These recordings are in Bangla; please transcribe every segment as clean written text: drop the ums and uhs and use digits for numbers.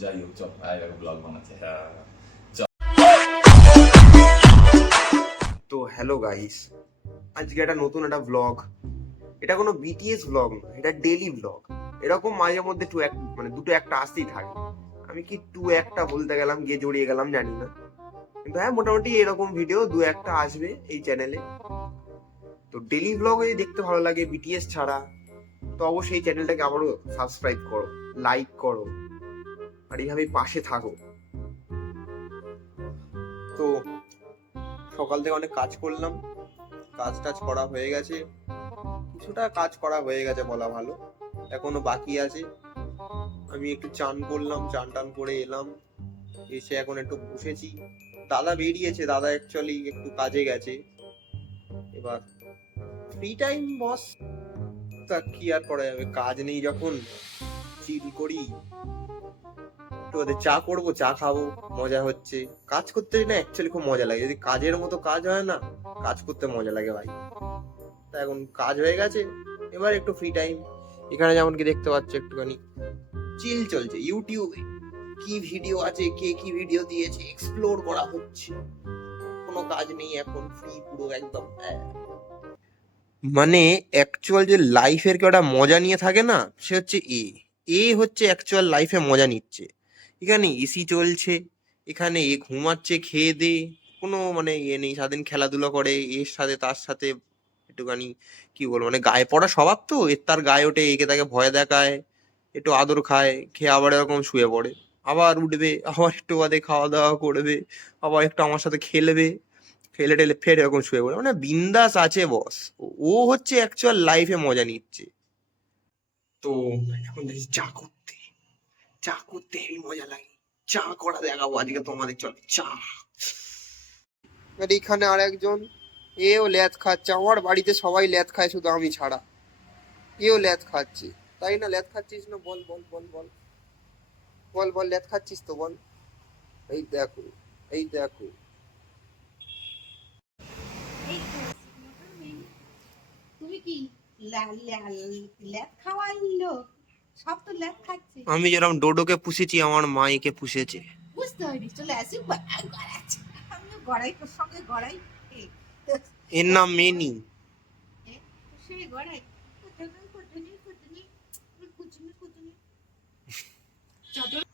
যাই হোক, চল ব্লগ বানাচ্ছে। তো হ্যালো গাইস, আজকে একটা নতুন একটা ব্লগ। এটা কোনো বিটিএস ব্লগ না, এটা ডেইলি ব্লগ। এরকম মাঝে মধ্যে দুটো একটা আসতেই থাকে। আমি কি একটা বলতে গেলাম, গিয়ে জড়িয়ে গেলাম জানি না, কিন্তু হ্যাঁ মোটামুটি এরকম ভিডিও একটা আসবে এই চ্যানেলে। তো ডেইলি ব্লগ যদি দেখতে ভালো লাগে বিটিএস ছাড়া, তো অবশ্যই এই চ্যানেলটাকে আবারও সাবস্ক্রাইব করো, লাইক করো, আর এইভাবেই পাশে থাকো। তো সকাল থেকে অনেক কাজ করলাম, কাজ টাজ করা হয়ে গেছে, কিছুটা কাজ করা হয়ে গেছে বলা ভালো, এখনো বাকি আছে। আমি একটু চান করলাম, চান টান করে এলাম, এসে এখন একটু বসেছি। দাদা বেরিয়েছে, দাদা অ্যাকচুয়ালি একটু কাজে গেছে। এবার ফ্রি টাইম বস, তা কি আর করা যাবে, কাজ নেই যখন চিল করি, একটু ওদের চা করবো, চা খাবো, মজা হচ্ছে। কাজ করতে না অ্যাকচুয়ালি খুব মজা লাগে, যদি কাজের মতো কাজ হয় না, কাজ করতে মজা লাগে ভাই। তা এখন কাজ হয়ে গেছে, এবার একটু ফ্রি টাইম। এখানে যেমন কি দেখতে পাচ্ছ একটুখানি চিল চলছে, ইউটিউবে কি ভিডিও আছে, কে কি ভিডিও দিয়েছে এক্সপ্লোর করা হচ্ছে। কোনো কাজ নেই এখন, ফ্রি পুরো একদম। মানে অ্যাকচুয়াল যে লাইফের কেউ একটা মজা নিয়ে থাকে না, সে হচ্ছে এ হচ্ছে অ্যাকচুয়াল লাইফে মজা নিচ্ছে। এখানে এসি চলছে, এখানে এ ঘুমাচ্ছে খেয়ে দে, কোনো মানে ইয়ে নেই, সারাদিন খেলাধুলা করে এর সাথে তার সাথে একটুখানি কি বলবো, মানে গায়ে পড়া স্বভাব তো এর, তার গায়ে ওঠে, একে তাকে ভয় দেখায়, একটু আদর খায়, খেয়ে আবার এরকম শুয়ে পড়ে, আবার উঠবে, আবার একটু বাদে খাওয়া দাওয়া করবে, আবার একটু আমার সাথে খেলবে, খেলে টেলে ফের এরকম শুয়ে পড়ে, মানে বিন্দাস আছে বস। ও হচ্ছে অ্যাকচুয়াল লাইফে মজা নিচ্ছে। তো এখন দেখি চা করতে হেবি মজা লাগে, চা করা দেখাবো আজকে তোমাদের, চলে চা। এখানে আর একজন, এও ল্যাদ খাচ্ছে, আমার বাড়িতে সবাই ল্যাদ খায় শুধু আমি ছাড়া, এও ল্যাদ খাচ্ছে, তাই না? ল্যাদ খাচ্ছিস না? বল বল বল বল বল বল, ল্যাদ খাচ্ছিস তো বল। এই দেখো, এই দেখো। তুমি কি ল্যাদ খাওয়াইলো? সব তো ল্যাদ খাচ্ছে। আমি যেরকম ডোডোকে পুষেছি, আমার মা একে পুষেছে। বুঝতে পারি, চলে আসি গড়াচ্ছে, আমিও গড়াই তোর সঙ্গে গড়াই। এর নাম মেনি। সে গড়াই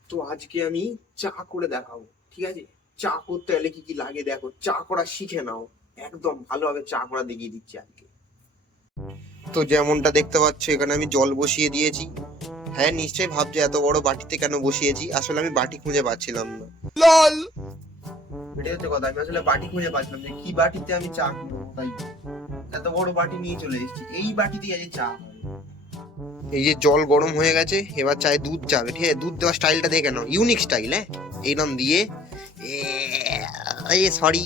তো আজকে আমি চা করে দেখাবো, ঠিক আছে? চা করতে হলে কি কি লাগে দেখো, চা করা শিখে নাও, একদম ভালোভাবে চা করা দেখিয়ে দিচ্ছি আজকে। তো যেমনটা দেখতে পাচ্ছ, এখানে আমি জল বসিয়ে দিয়েছি। হ্যাঁ নিশ্চয়ই ভাবছো এত বড় বাটিতে কেন বসিয়েছি, আসলে আমি বাটি খুঁজে পাচ্ছিলাম না। লল, এটাই হচ্ছে কথা, আমি আসলে বাটি খুঁজে পাচ্ছিলাম যে কি বাটিতে আমি চা করবো, তাই এত বড় বাটি নিয়ে চলে এসেছি, এই বাটিতে আজ চা হবে। এই যে জল গরম হয়ে গেছে, এবার চায়ে দুধ যাবে, ঠিক আছে? দুধ দেওয়ার স্টাইলটা দেখে নাও, ইউনিক স্টাইল। হ্যাঁ, এইরকম দিয়ে সরি,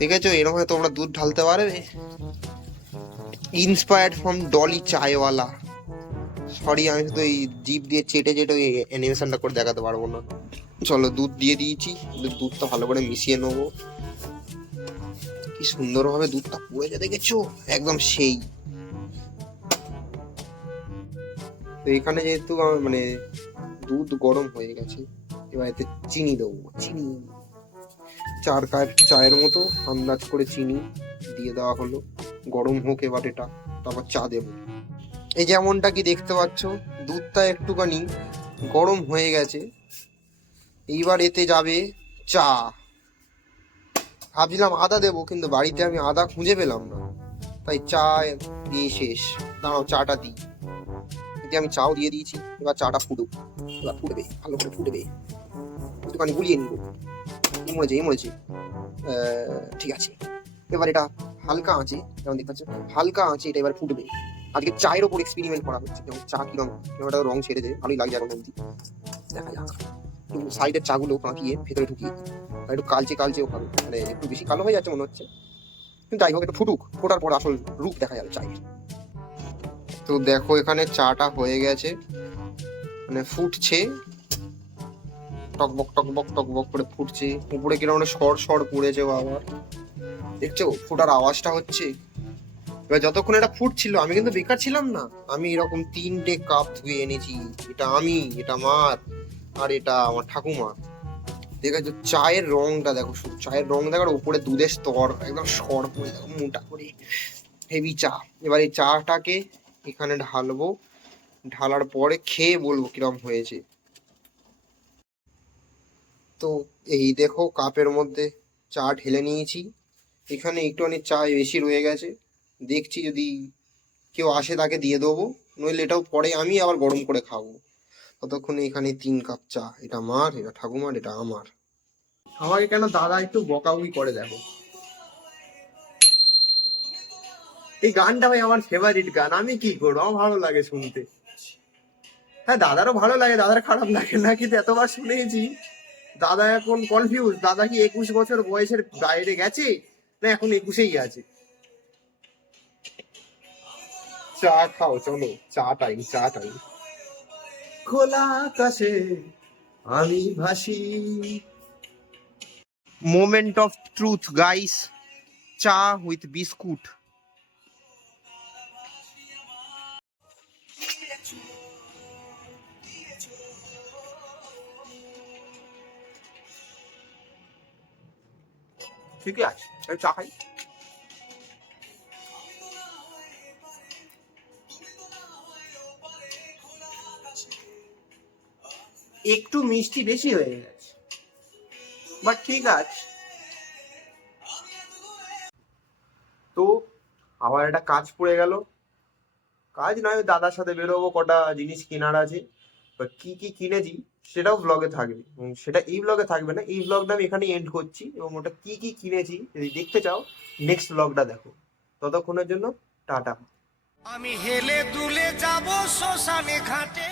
দেখেছো? এরকম হয় তোমরা দুধ ঢালতে পারবে। Inspired from Dolly chaiwala. Sorry, আমি শুধু এই জিভ দিয়ে চেটে চেটে অ্যানিমেশনটা করে দেখাতে পারবো না। চলো, দুধ দিয়ে দিয়েছি, দুধটা ভালো করে মিশিয়ে নেবো। কি সুন্দরভাবে দুধটা পড়েছে দেখেছো, একদম সেই। তো এখানে যেহেতু মানে দুধ গরম হয়ে গেছে, এবার এতে চিনি দেবো, চিনি 4 কাপ চায়ের মতো আন্দাজ করে চিনি দিয়ে দেওয়া হলো। গরম হোক এবার এটা, তারপর চা দেবো। এই যেমনটা কি দেখতে পাচ্ছ, দুধটা একটুখানি গরম হয়ে গেছে, এইবার এতে যাবে চা। ভাবছিলাম আদা দেবো, কিন্তু বাড়িতে আমি আদা খুঁজে পেলাম না, তাই চা দিয়ে শেষ। দাঁড়াও চাটা দিই, এতে আমি চাও দিয়ে দিয়েছি। এবার চাটা ফুটুক, এবার ফুটবে, ভালো করে ফুটবে, একটুখানি গুলিয়ে নিব। মরেছে ঠিক আছে। এবার এটা হালকা আঁচে, যেমন দেখতে পাচ্ছ হালকা আঁচে এটা এবার ফুটবে। আজকে চায়ের ওপর এক্সপেরিমেন্ট করা হচ্ছে, যেমন চা কিরম একটা রং ছেড়ে দেয়, ভালোই লাগে এখন অব্দি, দেখা যাক। কিন্তু সাইডের চাগুলো পাকিয়ে ভেতরে ঢুকিয়ে আর একটু কালচে কালচেও হবে, মানে একটু বেশি কালো হয়ে যাচ্ছে মনে হচ্ছে, কিন্তু যাই হোক একটু ফুটুক, ফোটার পর আসল রূপ দেখা যাবে চায়ের। তো দেখো এখানে চাটা হয়ে গেছে, মানে ফুটছে, টকবক টকবক টকবক করে ফুটছে, উপরে কিরকম সর সর পড়েছে আবার। দেখছো ফোটার আওয়াজটা হচ্ছে। এবার যতক্ষণ এটা ফুটছিল আমি কিন্তু বেকার ছিলাম না, আমি এরকম 3টে কাপ ধুয়ে এনেছি। এটা আমি, এটা মার, আর এটা আমার ঠাকুমা। দেখেছো চায়ের রংটা দেখো, শুধু চায়ের রং দেখো, আর উপরে দুধের স্তর একদম সর পড়ে দেখো মোটা করে, হেভি চা। এবার এই চাটাকে এখানে ঢালবো, ঢালার পরে খেয়ে বলবো কিরম হয়েছে। তো এই দেখো কাপের মধ্যে চা ঢেলে নিয়েছি। এখানে একটুখানি চা বেশি রয়ে গেছে, দেখছি যদি কেউ আসে তাকে দিয়ে দেবো, নইলে এটাও পরে আমি আবার গরম করে খাবো। ততক্ষণে এখানে 3 কাপ চা, এটা মার, এটা ঠাকুমার, এটা আমার। আমাকে কেন দাদা একটু বকাবকি করে দেখো। এই গানটা ভাই আমার ফেভারিট গান, আমি কি করবো, আমার ভালো লাগে শুনতে। হ্যাঁ দাদারও ভালো লাগে, দাদার খারাপ লাগে না, কিন্তু এতবার শুনেছি দাদা এখন কনফিউজ, দাদা কি 21 বছর বয়সের বাইরে গেছে না এখন 21-এই আছে। চা খাও চলো, চা টাইম, চা টাইম। খোলা আকাশে আমি ভাসি। মোমেন্ট অফ ট্রুথ গাইস, চা উইথ বিস্কুট। ঠিকই আছে, আমি চা খাই। একটু মিষ্টি বেশি হয়ে গেছে, বাট ঠিক আছে। তো আবার একটা কাজ পড়ে গেল, কাজ নয়, দাদার সাথে বেরোবো, কটা জিনিস কেনার আছে। বা কি কি কিনেছি সেটাও ব্লগে থাকবে, এবং সেটা এই ব্লগে থাকবে না, এই ব্লগটা আমি এখানে এন্ড করছি। এবং ওটা কি কি কিনেছি যদি দেখতে চাও নেক্সট ব্লগটা দেখো। ততক্ষণের জন্য টাটা। আমি হেলে দুলে যাব শ্মশানে ঘাটে।